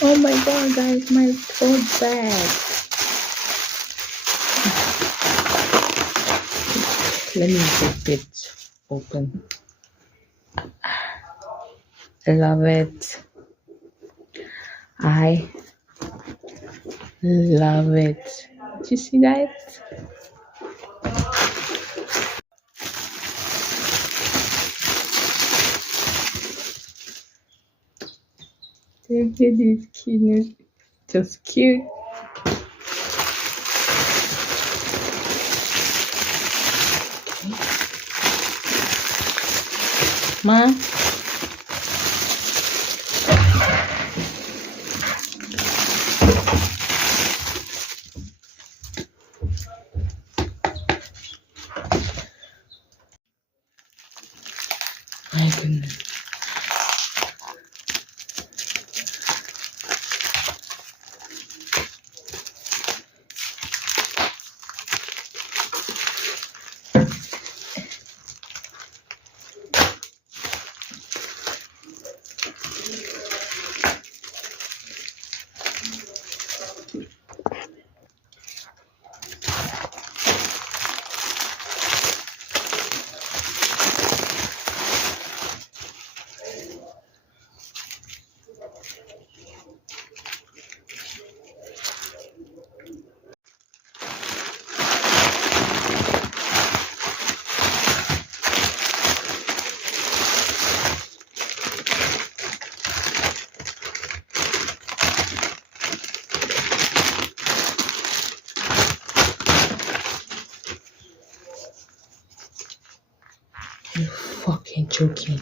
Oh my god, guys, my tote bag. Let me get it open. I love it. I love it. Do you see that? Look at this cute. Just cute. Ma, my goodness. You're fucking joking.